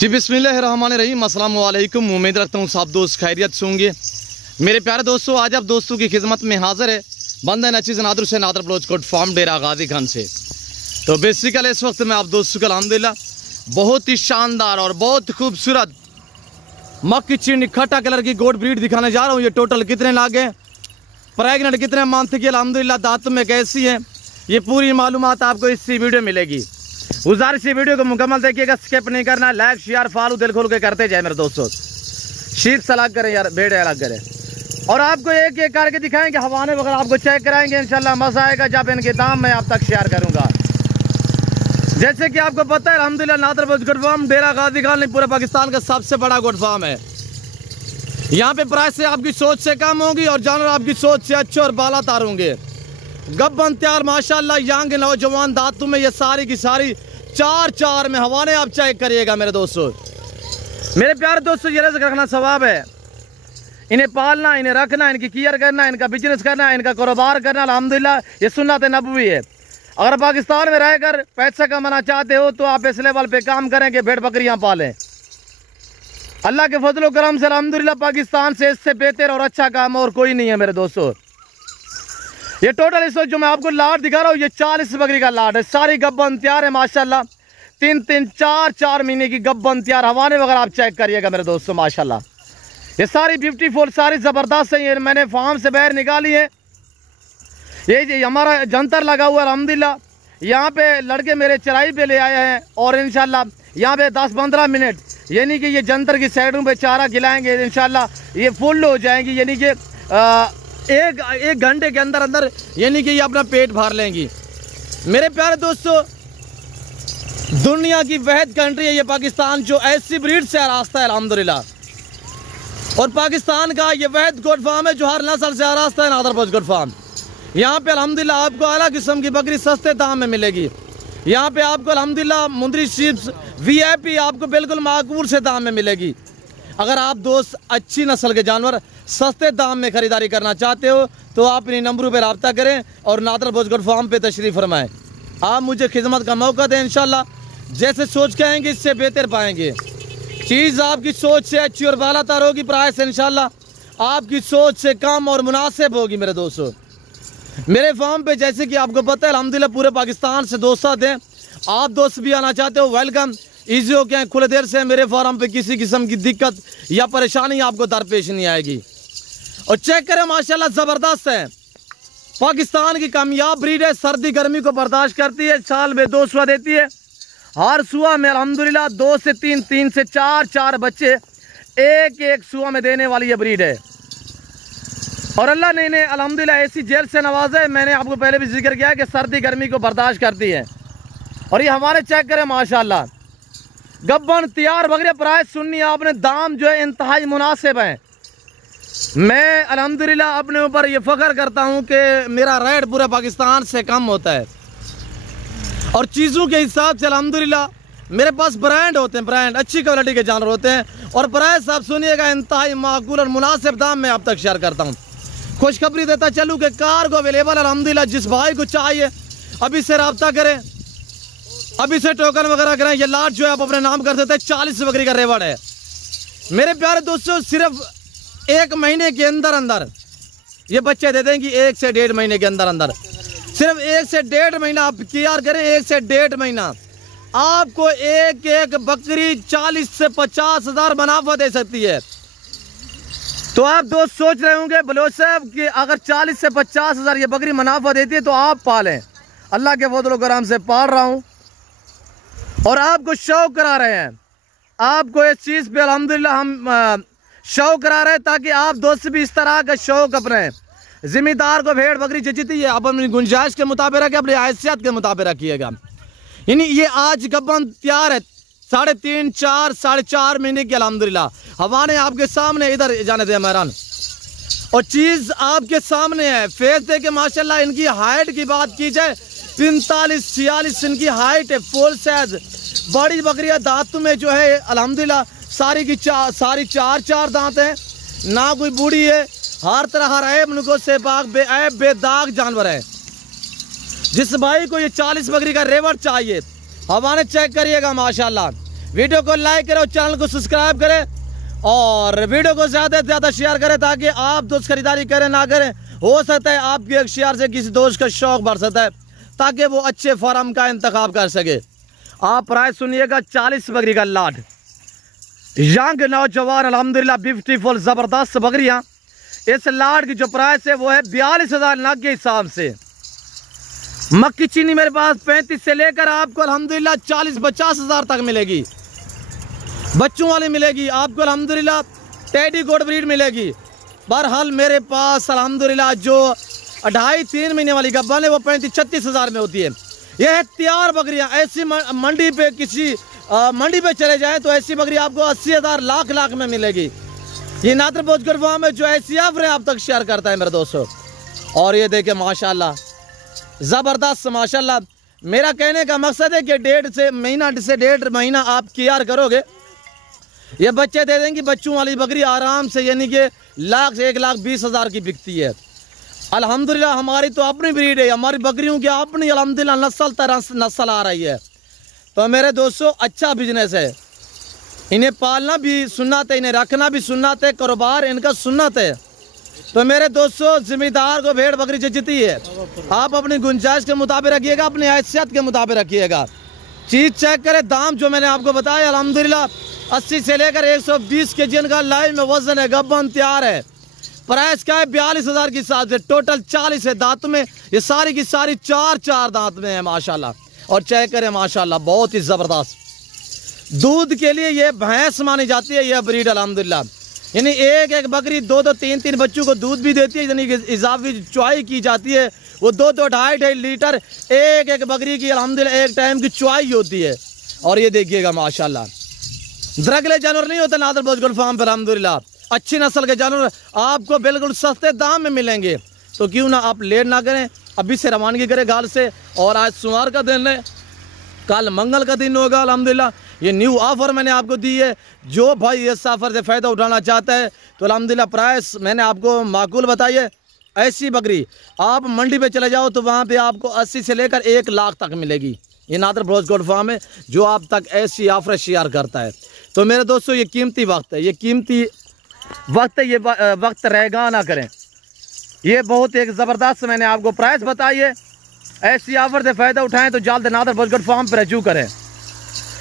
जी बिस्मिल्लाहिर्रहमानिर्रहीम, अस्सलाम वालेकुम। उम्मीद रखता हूँ सब दोस्त खैरियत से होंगे। मेरे प्यारे दोस्तों, आज आप दोस्तों की खिदमत में हाजिर है बंदा नचीज़ नादर से नादर ब्लोच कोट फार्म डेरा गाजी खान से। तो बेसिकली इस वक्त मैं आप दोस्तों को अल्हम्दुलिल्लाह बहुत ही शानदार और बहुत खूबसूरत मक्की चिंडी खट्टा कलर की गोट ब्रीड दिखाने जा रहा हूँ। ये टोटल कितने लागे, प्रेगनेंट कितने मंथ की, अल्हम्दुलिल्लाह दांत में कैसी है, ये पूरी मालूमात आपको इसी वीडियो मिलेगी। गुजारिश ये वीडियो को मुकम्मल देखिएगा, स्किप नहीं करना। लाइक शेयर फॉलो दिल खोल के करते जाए मेरे दोस्तों। शीप से अलग करें यार, बेड़ अलग करें और आपको एक एक करके दिखाएंगे, हवाने वगैरह आपको चेक कराएंगे। इंशाल्लाह मजा आएगा जब इनके दाम मैं आप तक शेयर करूंगा। जैसे कि आपको पता है अल्हम्दुलिल्लाह नादर ब्लोच गोट फार्म डेरा गाजी खान पूरे पाकिस्तान का सबसे बड़ा गोट फार्म है। यहाँ पे प्राइस से आपकी सोच से कम होगी और जानवर आपकी सोच से अच्छे और बाला तार होंगे। गब्बन तैयार माशाल्लाह, यंग नौजवान दांतों में ये सारी की सारी चार में हवाने आप चेक करिएगा मेरे दोस्तों। मेरे प्यारे दोस्तों, ये रिज़्क़ रखना सवाब है। इन्हें पालना, इन्हें रखना, इनकी केयर करना, इनका बिजनेस करना, इनका कारोबार करना अल्हम्दुलिल्लाह ये सुन्नत नबवी है। अगर पाकिस्तान में रहकर पैसा कमाना चाहते हो तो आप इस लेवल पे काम करें कि भेड़ बकरियां पालें। अल्लाह के फजल करम से अल्हम्दुलिल्लाह पाकिस्तान से इससे बेहतर और अच्छा काम और कोई नहीं है मेरे दोस्तों। ये टोटल इस जो मैं आपको लाट दिखा रहा हूँ, ये 40 बकरी का लाट है। सारी गब्बन तैयार है माशाल्लाह, 3-3, 4-4 महीने की गब्बन तैयार। हवाने वगैरह आप चेक करिएगा मेरे दोस्तों माशाल्लाह। ये सारी ब्यूटीफुल, सारी ज़बरदस्त है। ये मैंने फार्म से बाहर निकाली है। ये हमारा जंतर लगा हुआ है अल्हम्दुलिल्लाह। यहाँ पे लड़के मेरे चराई पे ले आए हैं और इंशाल्लाह यहाँ पे 10-15 मिनट यानी कि ये जंतर की साइडों पे चारा खिलाएंगे। इंशाल्लाह ये फुल हो जाएंगी, यानी कि एक घंटे के अंदर अंदर यानी कि ये अपना पेट भर लेंगी। मेरे प्यारे दोस्तों, दुनिया की वहद कंट्री है ये पाकिस्तान, जो ऐसी ब्रीड से आरास्ता है अल्हम्दुलिल्लाह। और पाकिस्तान का ये वहद गोट फार्म है जो हर नस्ल से आरास्ता है, नादर ब्लोच गोट फार्म। यहाँ पे अल्हम्दुलिल्लाह आपको आला किस्म की बकरी सस्ते दाम में मिलेगी। यहाँ पे आपको अल्हम्दुलिल्लाह मुंदरी शीप्स VIP आपको बिल्कुल माकूल से दाम में मिलेगी। अगर आप दोस्त अच्छी नस्ल के जानवर सस्ते दाम में ख़रीदारी करना चाहते हो तो आप इन नंबरों पर रब्ता करें और नादर ब्लोच गोट फार्म पे तशरीफ़ फरमाएं। आप मुझे खिदमत का मौका दें, इंशाल्लाह जैसे सोच के आएंगे इससे बेहतर पाएंगे। चीज़ आपकी सोच से अच्छी और बालातर होगी, प्राइस इंशाल्लाह आपकी सोच से कम और मुनासिब होगी मेरे दोस्तों। मेरे फार्म पे जैसे कि आपको पता है अल्हम्दुलिल्लाह पूरे पाकिस्तान से दोस्त आते हैं। आप दोस्त भी आना चाहते हो, वेलकम, ईजी हो क्या खुले देर से मेरे फार्म पे किसी किस्म की दिक्कत या परेशानी आपको दरपेश नहीं आएगी। और चेक करें माशाल्लाह ज़बरदस्त है, पाकिस्तान की कामयाब ब्रीड है। सर्दी गर्मी को बर्दाश्त करती है, साल में 2 सुआ देती है। हर सुआ में अल्हम्दुलिल्लाह 2 से 3, 3 से 4 बच्चे एक सुआ में देने वाली ये ब्रीड है। और अल्लाह ने इन्हें अल्हम्दुलिल्लाह ऐसी जेल से नवाजा है, मैंने आपको पहले भी जिक्र किया कि सर्दी गर्मी को बर्दाश्त करती है। और ये हमारे चेक करें माशाल्लाह गब्बन तैयार बकरे। प्राइस सुननी आपने, दाम जो है इंतहाई मुनासिब है। मैं अल्हम्दुलिल्लाह अपने ऊपर ये फ़ख्र करता हूँ कि मेरा रेट पूरे पाकिस्तान से कम होता है और चीज़ों के हिसाब से अल्हम्दुलिल्लाह मेरे पास ब्रांड होते हैं, ब्रांड अच्छी क्वालिटी के जानवर होते हैं। और प्राइस आप सुनिएगा इंतहाई माकूल और मुनासिब दाम में आप तक शेयर करता हूँ। खुशखबरी देता चलूँ कि कार्गो अवेलेबल अल्हम्दुलिल्लाह, जिस भाई को चाहिए अभी से रब्ता करें, अभी से टोकन वगैरह करें। ये लाट जो है आप अपने नाम कर देते हैं, 40 बकरी का रेवड़ है मेरे प्यारे दोस्तों। सिर्फ 1 महीने के अंदर अंदर ये बच्चे दे देंगी, 1 से 1.5 महीने के अंदर अंदर। सिर्फ 1 से 1.5 महीना आप तैयार करें, 1 से 1.5 महीना आपको एक बकरी 40 से 50 हज़ार मुनाफा दे सकती है। तो आप दोस्त सोच रहे होंगे बलोच साहब कि अगर 40 से 50 हज़ार ये बकरी मुनाफा देती है तो आप पालें। अल्लाह के फजल करम से पाल रहा हूँ और आपको शौक करा रहे हैं। आपको इस चीज़ पे अल्हम्दुलिल्लाह हम शौक करा रहे हैं ताकि आप दोस्त भी इस तरह का शौक अपने जिम्मेदार को भेड़ बकरी जचती है आप अपनी गुंजाइश के मुताबिक रखिए, अपनी हैसियत के मुताबिक रखिएगा। यानी ये आज गब्बन तैयार है 3.5, 4, 4.5 महीने की अल्हम्दुलिल्लाह। हवाने आपके सामने, इधर जाने दे मेहरान, और चीज़ आपके सामने है। फेस दे के माशाल्लाह इनकी हाइट की बात की जाए 45-46 इनकी हाइट है, फुल साइज बड़ी बकरियां। दांतों में जो है अल्हम्दुलिल्लाह सारी की सारी 4 दांत हैं, ना कोई बूढ़ी है। हर तरह हर ऐब नुको से पाक बेऐब बेदाग जानवर है। जिस भाई को ये 40 बकरी का रेवड़ चाहिए हवाने चेक करिएगा माशाल्लाह, वीडियो को लाइक करें और चैनल को सब्सक्राइब करें और वीडियो को ज़्यादा से ज़्यादा शेयर करें ताकि आप दोस्त खरीदारी करें ना करें, हो सकता है आपके एक शेयर से किसी दोस्त का शौक बढ़ सकता है ताकि वो अच्छे फार्म का इंतखाब कर सके। आप प्राइस सुनिएगा 40 बकरी का लाड, यंग नौजवान अल्हम्दुलिल्लाह ब्यूटीफुल ज़बरदस्त बकरियाँ। इस लाड की जो प्राइस है वो है 42,000 नग के हिसाब से। मक्की चीनी मेरे पास 35 से लेकर आपको अल्हम्दुलिल्लाह 40-50 हज़ार तक मिलेगी। बच्चों वाली मिलेगी आपको अल्हम्दुलिल्लाह, टेडी गोट ब्रीड मिलेगी। बहरहाल मेरे पास अल्हम्दुलिल्लाह जो 2.5-3 महीने वाली गब्बन है वो 35-36 हज़ार में होती है। यह है तैयार बकरियां। ऐसी मंडी पे किसी मंडी पे चले जाएं तो ऐसी बकरी आपको 80,000 लाख में मिलेगी। ये नादर बोझगर फार्म है जो ऐसी ऑफर आप तक शेयर करता है मेरे दोस्तों। और ये देखे माशाल्लाह ज़बरदस्त माशाल्लाह। मेरा कहने का मकसद है कि 1.5 महीना आप केयर करोगे, ये बच्चे दे देंगे। बच्चों वाली बकरी आराम से यानी कि लाख से 1,20,000 की बिकती है। अल्हम्दुलिल्लाह हमारी तो अपनी ब्रीड है, हमारी बकरियों की अपनी अल्हम्दुलिल्लाह नस्ल आ रही है। तो मेरे दोस्तों अच्छा बिजनेस है, इन्हें पालना भी सुन्नत है, इन्हें रखना भी सुन्नत है, कारोबार इनका सुन्नत है। तो मेरे दोस्तों जिम्मेदार को भेड़ बकरी जितती है, आप अपनी गुंजाइश के मुताबिक रखिएगा, अपनी हैसियत के मुताबिक रखिएगा। चीज़ चेक करें, दाम जो मैंने आपको बताया अल्हम्दुलिल्लाह 80 से लेकर 120 के जी का लाइव में वजन है, गब्बन तैयार है। प्राइस क्या है 42,000 के हिसाब से, टोटल 40 है दांत में, ये सारी की सारी 4 दांत में है माशाल्लाह। और चेक करें माशाल्लाह बहुत ही ज़बरदस्त। दूध के लिए ये भैंस मानी जाती है यह ब्रीड अल्हम्दुलिल्लाह, यानी एक बकरी 2 3 बच्चों को दूध भी देती है, यानी कि इजाफी चुआई की जाती है वो 2 2.5 लीटर एक बकरी की अल्हम्दुलिल्लाह एक टाइम की चुआई होती है। और ये देखिएगा माशाल्लाह दरगले जानवर नहीं होते नादर बोझगर फार्म पर अल्हम्दुलिल्लाह, अच्छी नस्ल के जानवर आपको बिल्कुल सस्ते दाम में मिलेंगे। तो क्यों ना आप लेट ना करें, अभी से रवानगी करें गाल से। और आज सोमवार का दिन है, कल मंगल का दिन होगा अल्हम्दुलिल्लाह। ये न्यू ऑफर मैंने आपको दी है, जो भाई इस ऑफर से फ़ायदा उठाना चाहता है तो अल्हम्दुलिल्लाह प्राइस मैंने आपको माकूल बताई है। ऐसी बकरी आप मंडी पे चले जाओ तो वहाँ पे आपको 80 से लेकर 1 लाख तक मिलेगी। ये नादर बोझगर फार्म है जो आप तक ऐसी ऑफर शेयर करता है। तो मेरे दोस्तों ये कीमती वक्त है, ये कीमती वक्त है, ये वक्त रहेगा ना करें। ये बहुत एक ज़बरदस्त मैंने आपको प्राइस बताई है। ऐसी ऑफर से फ़ायदा उठाएं तो जल्द नादर बोझगर फार्म पर रजू करें।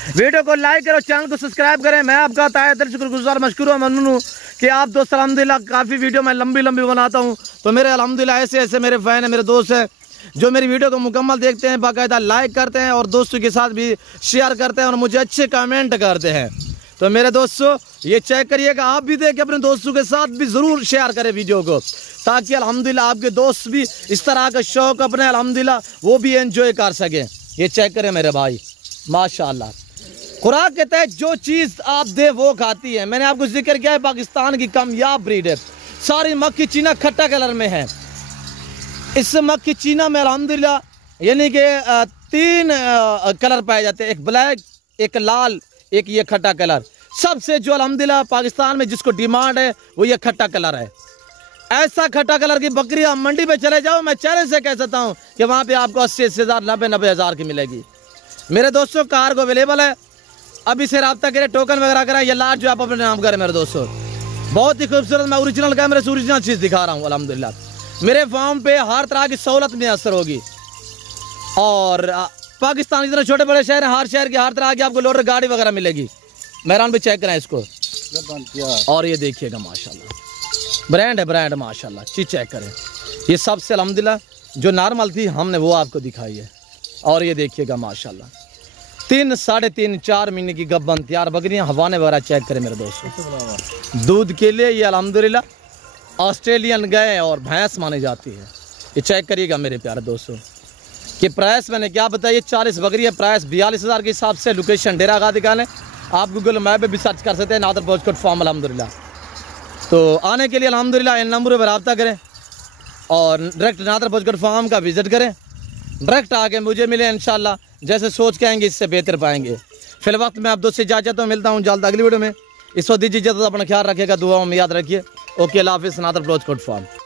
वीडियो को लाइक करो, चैनल को सब्सक्राइब करें। मैं आपका तहे दिल शुक्रगुजार मशकूर ममनून हूँ कि आप दोस्त अल्हम्दुलिल्लाह काफ़ी वीडियो मैं लंबी बनाता हूँ। तो मेरे अल्हम्दुलिल्लाह ऐसे मेरे फ़ैन हैं, मेरे दोस्त हैं जो मेरी वीडियो को मुकम्मल देखते हैं, बाकायदा लाइक करते हैं और दोस्तों के साथ भी शेयर करते हैं और मुझे अच्छे कमेंट करते हैं। तो मेरे दोस्तों ये चेक करिएगा, आप भी देखें, अपने दोस्तों के साथ भी ज़रूर शेयर करें वीडियो को, ताकि अल्हम्दुलिल्लाह आपके दोस्त भी इस तरह का शौक़ अपने अल्हम्दुलिल्लाह वो भी एंजॉय कर सकें। ये चेक करें मेरे भाई माशाल्लाह। खुराक के तहत जो चीज़ आप दे वो खाती है। मैंने आपको जिक्र किया है पाकिस्तान की कामयाब ब्रीड है, सारी मक्की चीना खट्टा कलर में है। इस मक्की चीना में अल्हम्दुलिल्लाह यानी कि 3 कलर पाए जाते हैं, एक ब्लैक, एक लाल, एक ये खट्टा कलर। सबसे जो अल्हम्दुलिल्लाह पाकिस्तान में जिसको डिमांड है वो ये खट्टा कलर है। ऐसा खट्टा कलर की बकरी आप मंडी पे चले जाओ, मैं चैलेंज से कह सकता हूँ कि वहाँ पे आपको 80 हज़ार 90 हज़ार की मिलेगी। मेरे दोस्तों कार्गो अवेलेबल है, अभी से रब्ता करें, टोकन वगैरह कराएं। ये लाट जो आप अपने नाम करें मेरे दोस्तों, बहुत ही खूबसूरत, मैं ओरिजिनल कैमरे से ओरिजिनल चीज़ दिखा रहा हूँ अल्हम्दुलिल्लाह। मेरे फार्म पे हर तरह की सहूलत में असर होगी। और पाकिस्तान जितने छोटे बड़े शहर हैं, हर शहर की हर तरह की आपको लोडर गाड़ी वगैरह मिलेगी। मेहरान भी चेक करें इसको। और ये देखिएगा माशाल्लाह ब्रांड है, ब्रांड माशाल्लाह, चीज़ चेक करें। ये सबसे अल्हम्दुलिल्लाह जो नॉर्मल थी हमने वो आपको दिखाई है। और ये देखिएगा माशाल्लाह 3 साढ़े 3 4 महीने की गब्बन तैयार बकरियाँ। हवाने वगैरह चेक करें मेरे दोस्तों। दूध के लिए ये अल्हम्दुलिल्लाह ऑस्ट्रेलियन गाय और भैंस मानी जाती है। ये चेक करिएगा मेरे प्यारे दोस्तों कि प्राइस मैंने क्या बताया, 40 बकरी है, प्राइस 42,000 के हिसाब से। लोकेशन डेरा गादी खान है, आप गूगल मैप पे भी सर्च कर सकते हैं नादर बोझगर फार्म अल्हम्दुलिल्लाह। तो आने के लिए अल्हम्दुलिल्लाह इन नंबरों पर रब्ता करें और डायरेक्ट नादर बोझगर फार्म का विज़िट करें। डायरेक्ट आके मुझे मिले इंशाल्लाह, जैसे सोच के आएंगे इससे बेहतर पाएंगे। फिल वक्त मैं आप दोस्त से इजाज़त मिलता हूँ जल्द अगली वीडियो में। इस वक्त दीजिए इजाज़त, अपना ख्याल रखिएगा, दुआओं में याद रखिए। ओके, अल्लाह हाफ़िज़। नादर बोझगर फार्म।